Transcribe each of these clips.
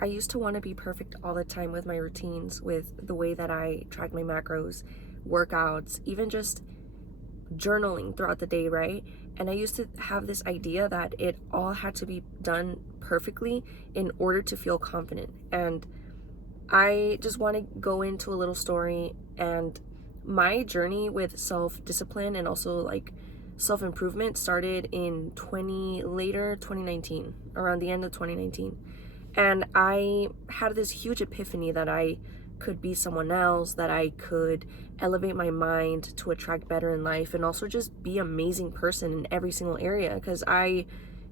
I used to want to be perfect all the time with my routines, with the way that I track my macros, workouts, even just journaling throughout the day, right? And I used to have this idea that it all had to be done perfectly in order to feel confident. And I just want to go into a little story. And my journey with self-discipline and also like self-improvement started in 2019, around the end of 2019. And I had this huge epiphany that I could be someone else, that I could elevate my mind to attract better in life, and also just be an amazing person in every single area. Because I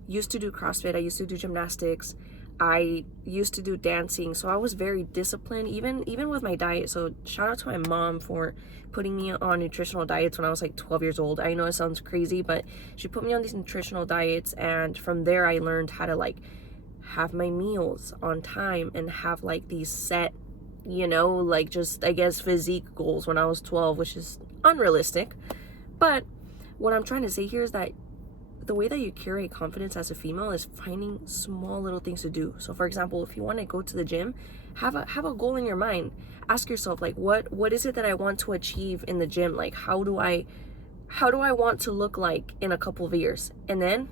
used to do CrossFit, I used to do gymnastics, I used to do dancing, so I was very disciplined, even with my diet. So shout out to my mom for putting me on nutritional diets when I was like 12 years old. I know it sounds crazy, but she put me on these nutritional diets, and from there I learned how to like have my meals on time and have like these set, like just, I guess, physique goals when I was 12, which is unrealistic. But what I'm trying to say here is that the way that you curate confidence as a female is finding small little things to do. So for example, if you want to go to the gym, have a goal in your mind. Ask yourself, like, what is it that I want to achieve in the gym? Like, how do I want to look like in a couple of years? And then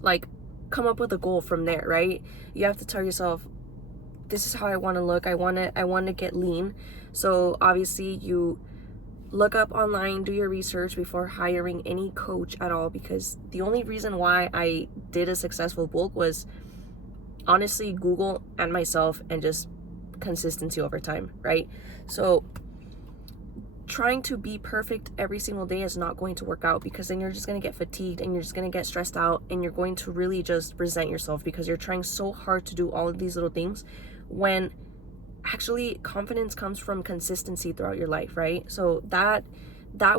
like come up with a goal from there, right? You have to tell yourself, this is how I want to look. I want to get lean. So obviously you look up online, do your research before hiring any coach at all, because the only reason why I did a successful bulk was honestly Google and myself and just consistency over time, right? So trying to be perfect every single day is not going to work out, because then you're just going to get fatigued and you're just going to get stressed out, and you're going to really just resent yourself because you're trying so hard to do all of these little things, when actually confidence comes from consistency throughout your life, right? So that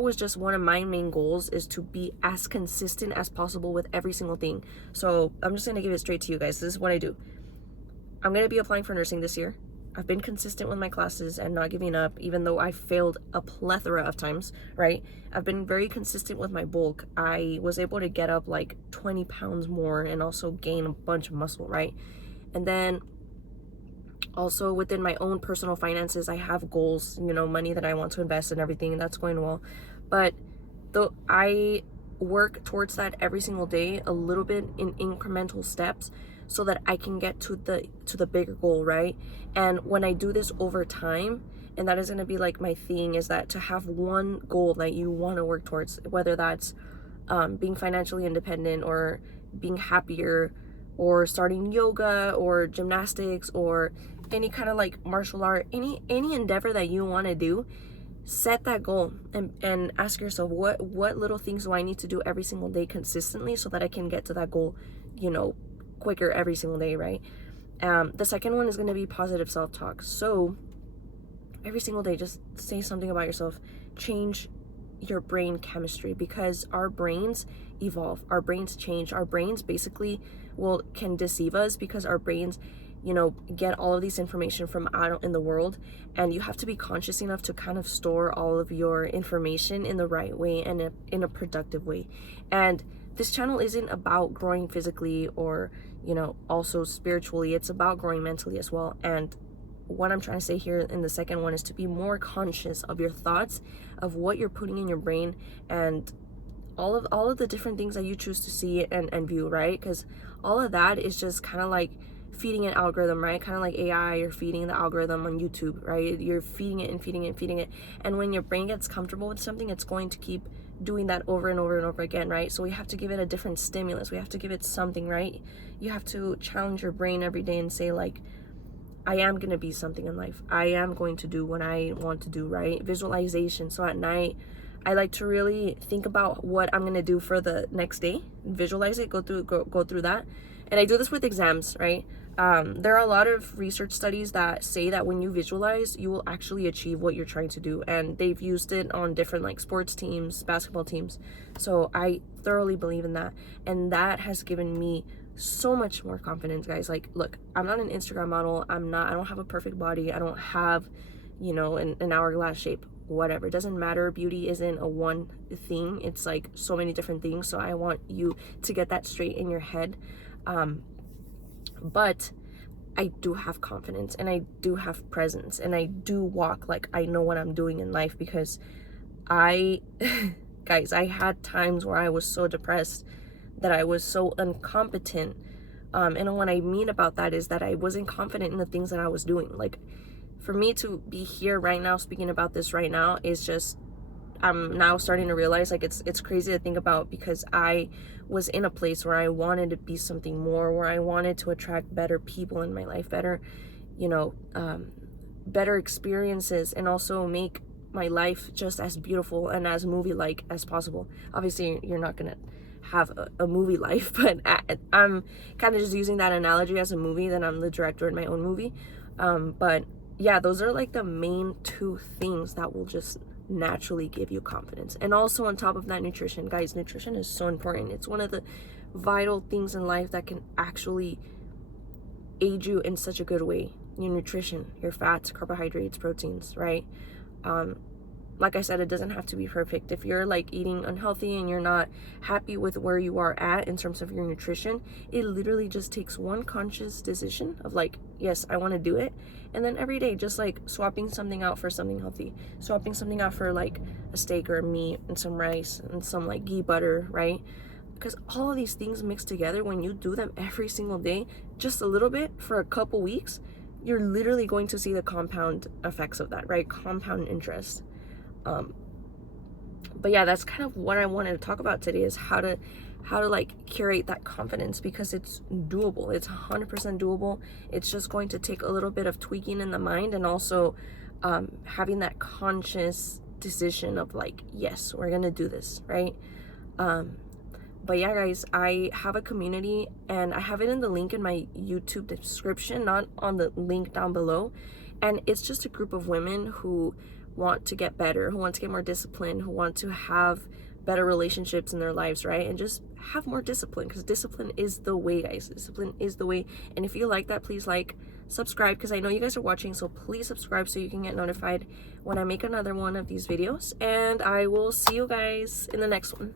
was just one of my main goals, is to be as consistent as possible with every single thing. So I'm just going to give it straight to you guys. This is what I do. I'm going to be applying for nursing this year. I've been consistent with my classes and not giving up, even though I failed a plethora of times, right? I've been very consistent with my bulk. I was able to get up like 20 pounds more and also gain a bunch of muscle, right? And then also within my own personal finances, I have goals, money that I want to invest and everything, and that's going well. But though I work towards that every single day, a little bit in incremental steps, so that I can get to the bigger goal, right? And when I do this over time, and that is going to be like my thing, is that to have one goal that you want to work towards, whether that's being financially independent, or being happier, or starting yoga or gymnastics, or any kind of like martial art, any endeavor that you want to do, set that goal and ask yourself, what little things do I need to do every single day consistently so that I can get to that goal, quicker every single day, right? The second one is going to be positive self-talk. So every single day, just say something about yourself. Change your brain chemistry, because our brains evolve, our brains change, our brains basically can deceive us, because our brains get all of this information from out in the world, and you have to be conscious enough to kind of store all of your information in the right way and in a productive way. And this channel isn't about growing physically or also spiritually, it's about growing mentally as well. And what I'm trying to say here in the second one is to be more conscious of your thoughts, of what you're putting in your brain, and all of the different things that you choose to see and view, right? Because all of that is just kind of like feeding an algorithm, right? Kind of like AI, you're feeding the algorithm on YouTube, right? You're feeding it and feeding it and feeding it. And when your brain gets comfortable with something, it's going to keep doing that over and over and over again, right? So we have to give it a different stimulus. We have to give it something, right? You have to challenge your brain every day and say, like, I am going to be something in life. I am going to do what I want to do, right? Visualization. So at night, I like to really think about what I'm going to do for the next day, visualize it, go through that. And I do this with exams, right? There are a lot of research studies that say that when you visualize, you will actually achieve what you're trying to do. And they've used it on different like sports teams, basketball teams. So I thoroughly believe in that. And that has given me so much more confidence, guys. Like, look, I'm not an Instagram model. I don't have a perfect body. I don't have, an hourglass shape, whatever. It doesn't matter. Beauty isn't a one thing. It's like so many different things. So I want you to get that straight in your head. But I do have confidence and I do have presence and I do walk like I know what I'm doing in life, because I guys, I had times where I was so depressed that I was so incompetent. And what I mean about that is that I wasn't confident in the things that I was doing. Like, for me to be here right now speaking about this right now is just, I'm now starting to realize, like, it's crazy to think about, because I was in a place where I wanted to be something more, where I wanted to attract better people in my life, better, you know, better experiences, and also make my life just as beautiful and as movie-like as possible. Obviously, you're not gonna have a movie life, but I'm kind of just using that analogy as a movie, that I'm the director in my own movie. But yeah, those are like the main two things that will just naturally give you confidence. And also on top of that, nutrition. Guys, nutrition is so important. It's one of the vital things in life that can actually aid you in such a good way. Your nutrition, your fats, carbohydrates, proteins, right? Like I said, it doesn't have to be perfect. If you're like eating unhealthy and you're not happy with where you are at in terms of your nutrition, it literally just takes one conscious decision of like, yes, I want to do it. And then every day, just like swapping something out for something healthy, swapping something out for like a steak or a meat and some rice and some like ghee butter, right? Because all of these things mixed together, when you do them every single day, just a little bit for a couple weeks, you're literally going to see the compound effects of that, right? Compound interest. But yeah, that's kind of what I wanted to talk about today, is how to like curate that confidence, because it's doable. It's 100% doable. It's just going to take a little bit of tweaking in the mind, and also having that conscious decision of like, yes, we're gonna do this, right? But yeah, guys, I have a community, and I have it in the link in my YouTube description, not on the link down below. And it's just a group of women who want to get better, who want to get more discipline, who want to have better relationships in their lives, right? And just have more discipline, because discipline is the way, guys. Discipline is the way. And if you like that, please like, subscribe, because I know you guys are watching, so please subscribe so you can get notified when I make another one of these videos. And I will see you guys in the next one.